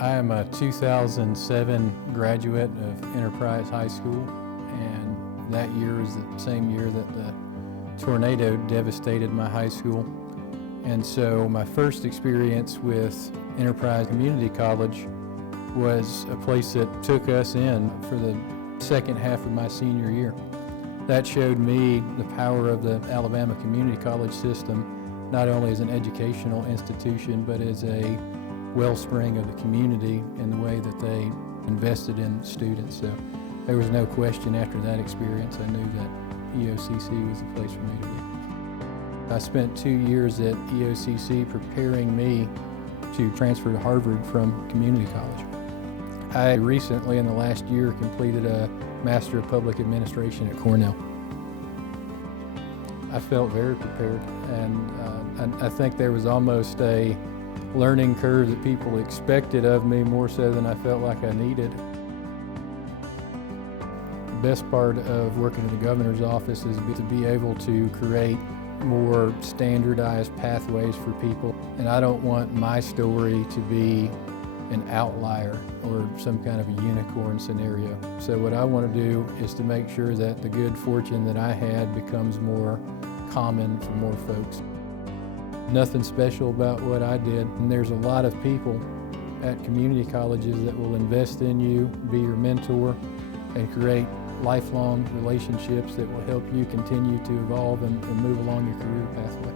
I am a 2007 graduate of Enterprise High School, and that year is the same year that the tornado devastated my high school. And so my first experience with Enterprise Community College was a place that took us in for the second half of my senior year. That showed me the power of the Alabama Community College system, not only as an educational institution, but as a wellspring of the community in the way that they invested in students. So there was no question after that experience. I knew that EOCC was the place for me to be. I spent 2 years at EOCC preparing me to transfer to Harvard from community college. I recently, in the last year, completed a Master of Public Administration at Cornell. I felt very prepared, and I think there was almost a learning curve that people expected of me more so than I felt like I needed. The best part of working in the governor's office is to be able to create more standardized pathways for people. And I don't want my story to be an outlier or some kind of a unicorn scenario. So what I want to do is to make sure that the good fortune that I had becomes more common for more folks. Nothing special about what I did, and there's a lot of people at community colleges that will invest in you, be your mentor, and create lifelong relationships that will help you continue to evolve and move along your career pathway.